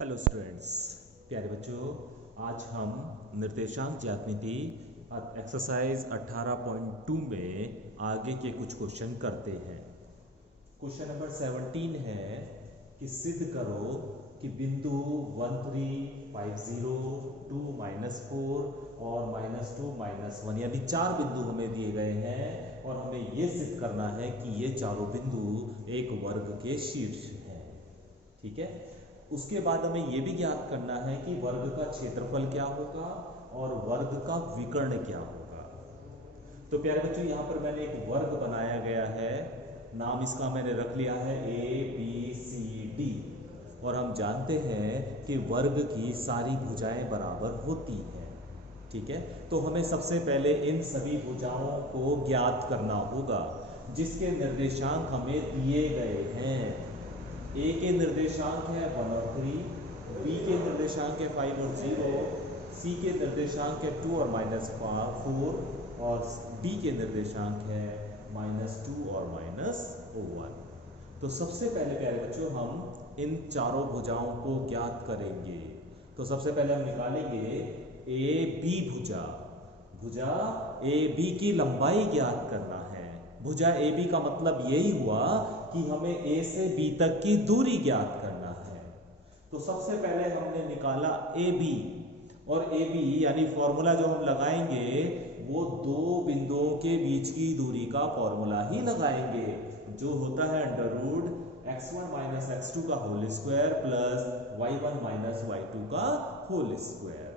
Hello students, प्यारे बच्चों। आज हम निर्देशांक ज्यामिति एक्सरसाइज 18.2 में आगे के कुछ क्वेश्चन करते हैं। क्वेश्चन नंबर 17 है कि सिद्ध करो कि बिंदु 1 3 5 0 2 -4 और -2 -1 यानी 4 बिंदु हमें दिए गए हैं और हमें ये सिद्ध करना है कि ये चारों बिंदु एक वर्ग के शीर्ष हैं। ठीक है। उसके बाद हमें यह भी ज्ञात करना है कि वर्ग का क्षेत्रफल क्या होगा और वर्ग का विकर्ण क्या होगा। तो प्यारे बच्चों, यहां पर मैंने एक वर्ग बनाया गया है, नाम इसका मैंने रख लिया है ABCD। और हम जानते हैं कि वर्ग की सारी भुजाएं बराबर होती हैं। ठीक है। तो हमें सबसे पहले इन सभी भुजाओं को ज्ञात करना होगा जिसके निर्देशांक हमें दिए गए हैं। ए के निर्देशांक है 1 और 3, बी के निर्देशांक है 5 और 0, सी के निर्देशांक है 2 और -4 और डी के निर्देशांक है -2 और -1। तो सबसे पहले प्यारे बच्चों हम इन चारों भुजाओं को ज्ञात करेंगे। तो सबसे पहले हम निकालेंगे ए बी भुजा। भुजा ए बी की लंबाई ज्ञात करना है। भुजा ए बी का मतलब यही हुआ कि हमें ए से बी तक की दूरी ज्ञात करना है। तो सबसे पहले हमने निकाला ए बी, और ए बी यानी फॉर्मूला जो हम लगाएंगे वो दो बिंदुओं के बीच की दूरी का फॉर्मूला ही लगाएंगे, जो होता है √x1 - x2 का whole square plus y1 - y2 का होल स्क्वायर।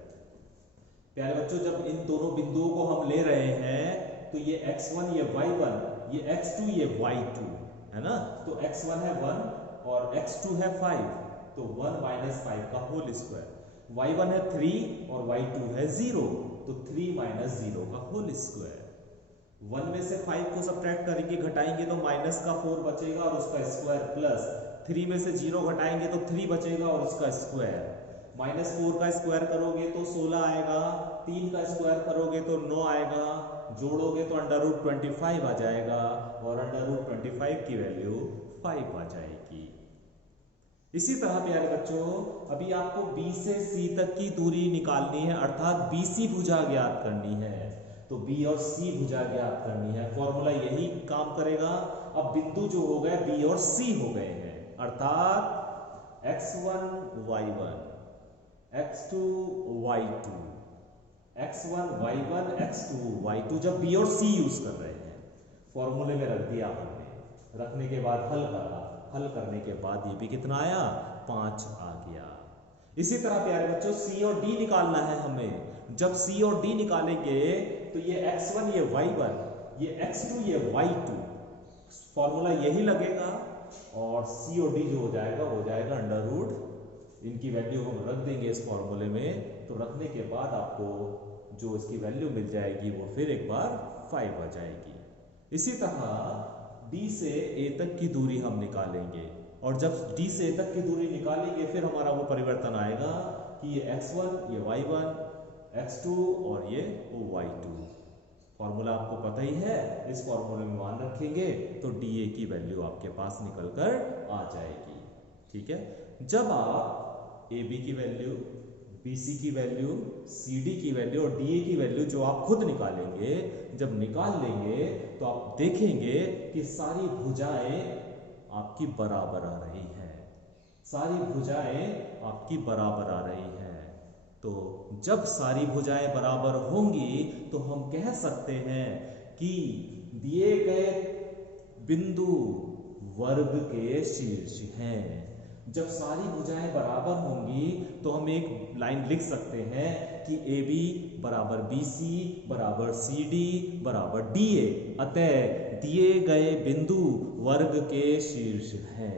प्यारे बच्चों, जब इन दोनों बिंदुओं को हम ले रहे हैं तो ये x1 ये y1, ये x2 ये y2 है ना। तो x1 है 1 और x2 है 5, तो 1 - 5 का होल स्क्वायर। y1 है 3 और y2 है 0, तो 3 - 0 का होल स्क्वायर। 1 में से 5 को सब्ट्रैक्ट करेंगे, घटाएंगे तो माइनस का 4 बचेगा और उसका स्क्वायर, प्लस 3 में से 0 घटाएंगे तो 3 बचेगा और उसका स्क्वायर। -4 का स्क्वायर करोगे तो 16 आएगा, 3 का स्क्वायर करोगे तो 9 आएगा, जोड़ोगे तो √25 आ जाएगा और √25 की वैल्यू 5 आ जाएगी। इसी तरह प्यारे बच्चों, अभी आपको B से C तक की दूरी निकालनी है, अर्थात BC भुजा ज्ञात करनी है। तो B और C भुजा ज्ञात करनी है, फॉर्मूला यही काम करेगा। अब बिंदु जो हो गए B और C हो गए हैं, अर्थात x1 y1 x2 y2 x1 y1 x2 y2, जब B और C यूज कर रहे हैं फॉर्मूले में रख दिया हमने। रखने के बाद हल करा, हल करने के बाद ये भी कितना आया, 5 आ गया। इसी तरह प्यारे बच्चों C और D निकालना है हमें। जब C और D निकालेंगे तो ये x1 ये y1 ये x2 ये y2, फॉर्मूला यही लगेगा और C और D जो हो जाएगा वो जाएगा √ इनकी वैल्यू हम रख देंगे इस फॉर्मूले में। तो रखने के बाद आपको जो इसकी वैल्यू मिल जाएगी वो फिर एक बार 5 आ जाएगी। इसी तरह D से A तक की दूरी हम निकालेंगे, और जब D से A तक की दूरी निकालेंगे फिर हमारा वो परिवर्तन आएगा कि ये x1 ये y1 x2 और ये y2। फॉर्मूला आपको पता ही है, इस फॉर्मूले में मान रखेंगे तो DA की वैल्यू आपके पास निकल कर आ जाएगी। ठीक है। जब आप AB की वैल्यू, BC की वैल्यू, CD की वैल्यू और DA की वैल्यू जो आप खुद निकालेंगे, जब निकाल लेंगे तो आप देखेंगे कि सारी भुजाएं आपकी बराबर आ रही हैं। सारी भुजाएं आपकी बराबर आ रही हैं। तो जब सारी भुजाएं बराबर होंगी तो हम कह सकते हैं कि दिए गए बिंदु वर्ग के शीर्ष हैं। जब सारी भुजाएं बराबर होंगी तो हम एक लाइन लिख सकते हैं कि AB बराबर BC बराबर CD बराबर DA, अतः दिए गए बिंदु वर्ग के शीर्ष हैं।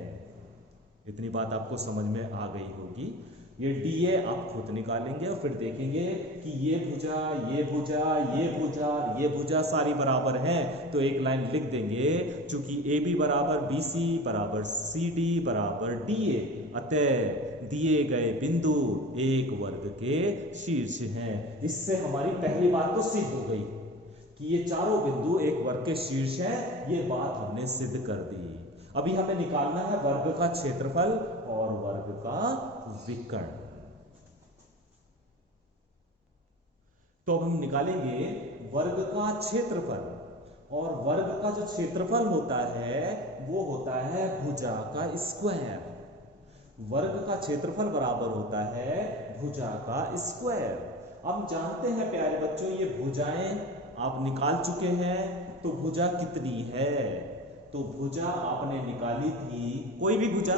इतनी बात आपको समझ में आ गई होगी। ये DA आप खुद निकालेंगे और फिर देखेंगे कि ये भुजा ये भुजा ये भुजा ये भुजा सारी बराबर हैं, तो एक लाइन लिख देंगे, चूंकि AB बराबर BC बराबर CD बराबर DA, अतः दिए गए बिंदु एक वर्ग के शीर्ष हैं। इससे हमारी पहली बात तो सिद्ध हो गई कि ये चारों बिंदु एक वर्ग के शीर्ष हैं। ये बात हमने सिद्ध कर दी। अभी हमें निकालना है वर्ग का क्षेत्रफल और वर्ग का विकर्ण। तो अब हम निकालेंगे वर्ग का क्षेत्रफल, और वर्ग का जो क्षेत्रफल होता है वो होता है भुजा का स्क्वायर। वर्ग का क्षेत्रफल बराबर होता है भुजा का स्क्वायर। अब जानते हैं प्यारे बच्चों, ये भुजाएं आप निकाल चुके हैं, तो भुजा कितनी है? तो भुजा आपने निकाली थी, कोई भी भुजा,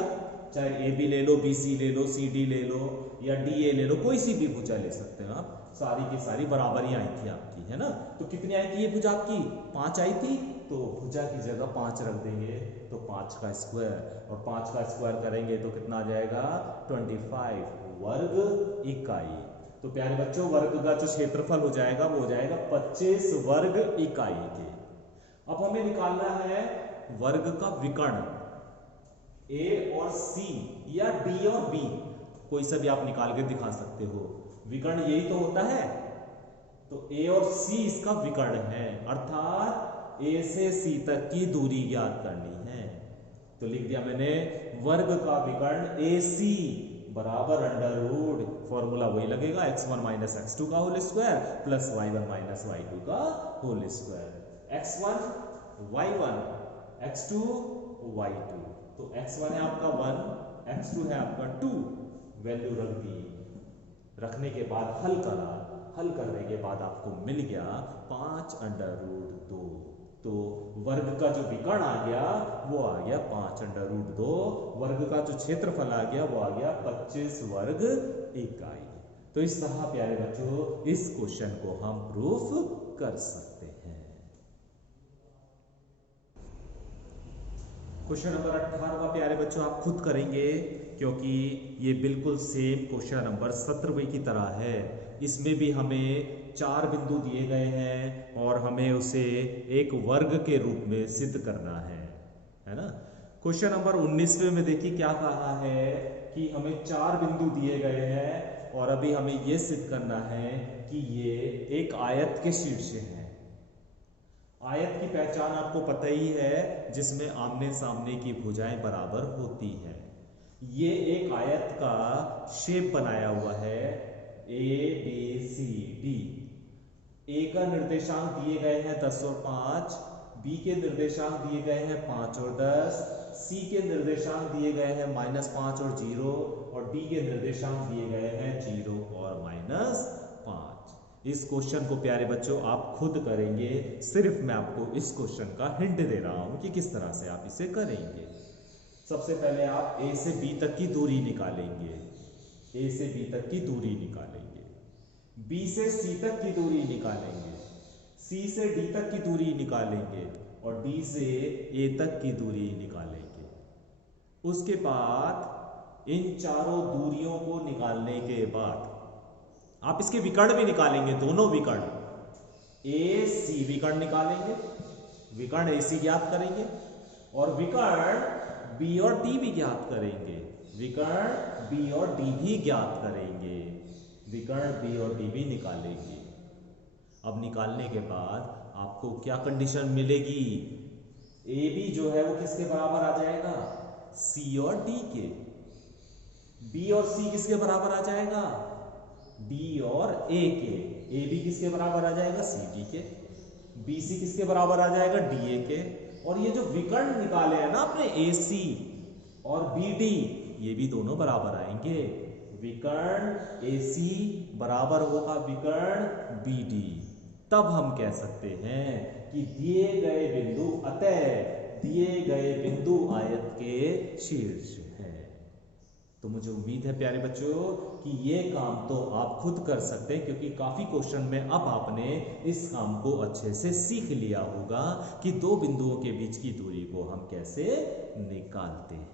चाहे ए बी ले लो, बी सी ले लो, सी डी ले लो या डी ए ले लो, कोई सी भी भुजा ले सकते हो आप, सारी की सारी बराबर ही आई थी आपकी, है ना। तो कितनी आई थी ये भुजा आपकी? 5 आई थी। तो भुजा की जगह 5 रख देंगे, तो 5 का स्क्वायर, और 5 का स्क्वायर करेंगे तो कितना आ जाएगा? 25 वर्ग इकाई। तो प्यारे बच्चों, वर्ग का जो क्षेत्रफल हो जाएगा वो हो जाएगा 25 वर्ग इकाई के। अब हमें निकालना है वर्ग का विकर्ण। ए और सी या डी और बी, कोई सा भी आप निकाल के दिखा सकते हो। विकर्ण यही तो होता है, तो ए और सी इसका विकर्ण है, अर्थात ए से सी तक की दूरी ज्ञात करनी है। तो लिख दिया मैंने, वर्ग का विकर्ण ए सी बराबर अंडर रूट, फॉर्मूला वही लगेगा, x1 माइनस x2 का whole square plus y1 minus y2 का whole square. x1 y1, x2 y2, तो x1 है आपका 1, x2 है आपका 2, वैल्यू रख दी। रखने के बाद हल करा, हल करने के बाद आपको मिल गया 5 अंडर रूट 2। तो वर्ग का जो विकर्ण आ गया वो आ गया 5 अंडर रूट 2। वर्ग का जो क्षेत्रफल आ गया वो आ गया 25 वर्ग इकाई। तो इस तरह प्यारे बच्चों इस क्वेश्चन को हम प्रूफ कर सकते हैं। क्वेश्चन नंबर 18 प्यारे बच्चों आप खुद करेंगे, क्योंकि ये बिल्कुल सेम क्वेश्चन नंबर 17 की तरह है। इसमें भी हमें 4 बिंदु दिए गए हैं और हमें उसे एक वर्ग के रूप में सिद्ध करना है ना। क्वेश्चन नंबर 19 में देखिए क्या कहा है कि हमें 4 बिंदु दिए गए हैं और अभी हमें यह सिद्ध करना है कि ये एक आयत के शीर्ष हैं। आयत की पहचान आपको पता ही है, जिसमें आमने सामने की भुजाएं बराबर होती हैं। ये एक आयत का शेप बनाया हुआ है, ए बी सी डी। ए का निर्देशांक दिए गए हैं 10 और 5, बी के निर्देशांक दिए गए हैं 5 और 10, सी के निर्देशांक दिए गए हैं -5 और 0, और डी के निर्देशांक दिए गए हैं 0 और -5। इस क्वेश्चन को प्यारे बच्चों आप खुद करेंगे, सिर्फ मैं आपको इस क्वेश्चन का हिंट दे रहा हूं कि किस तरह से आप इसे करेंगे। सबसे पहले आप ए से बी तक की दूरी निकालेंगे, ए से बी तक की दूरी निकालेंगे, बी से सी तक की दूरी निकालेंगे, सी से डी तक की दूरी निकालेंगे और डी से ए तक की दूरी निकालेंगे। उसके बाद इन चारों दूरियों को निकालने के बाद आप इसके विकर्ण भी निकालेंगे, दोनों विकर्ण ए सी विकर्ण निकालेंगे, विकर्ण ए सी ज्ञात करेंगे और विकर्ण बी और डी भी ज्ञात करेंगे, विकर्ण बी और डी भी ज्ञात करेंगे, विकर्ण बी और डी भी निकालेंगे। अब निकालने के बाद आपको क्या कंडीशन मिलेगी? ए बी जो है वो किसके बराबर आ जाएगा? सी और डी के। बी और सी किसके बराबर आ जाएगा? डी और ए के। ए बी किसके बराबर आ जाएगा? सी डी के। बी सी किसके बराबर आ जाएगा? डी ए के। और ये जो विकर्ण निकाले हैं ना आपने, ए सी और बी डी, ये भी दोनों बराबर आएंगे। विकर्ण ए सी बराबर होगा विकर्ण बी डी। तब हम कह सकते हैं कि दिए गए बिंदु, अतः दिए गए बिंदु आयत के शीर्ष है। तो मुझे उम्मीद है प्यारे बच्चों कि ये काम तो आप खुद कर सकते हैं, क्योंकि काफी क्वेश्चन में अब आपने इस काम को अच्छे से सीख लिया होगा कि दो बिंदुओं के बीच की दूरी को हम कैसे निकालते हैं।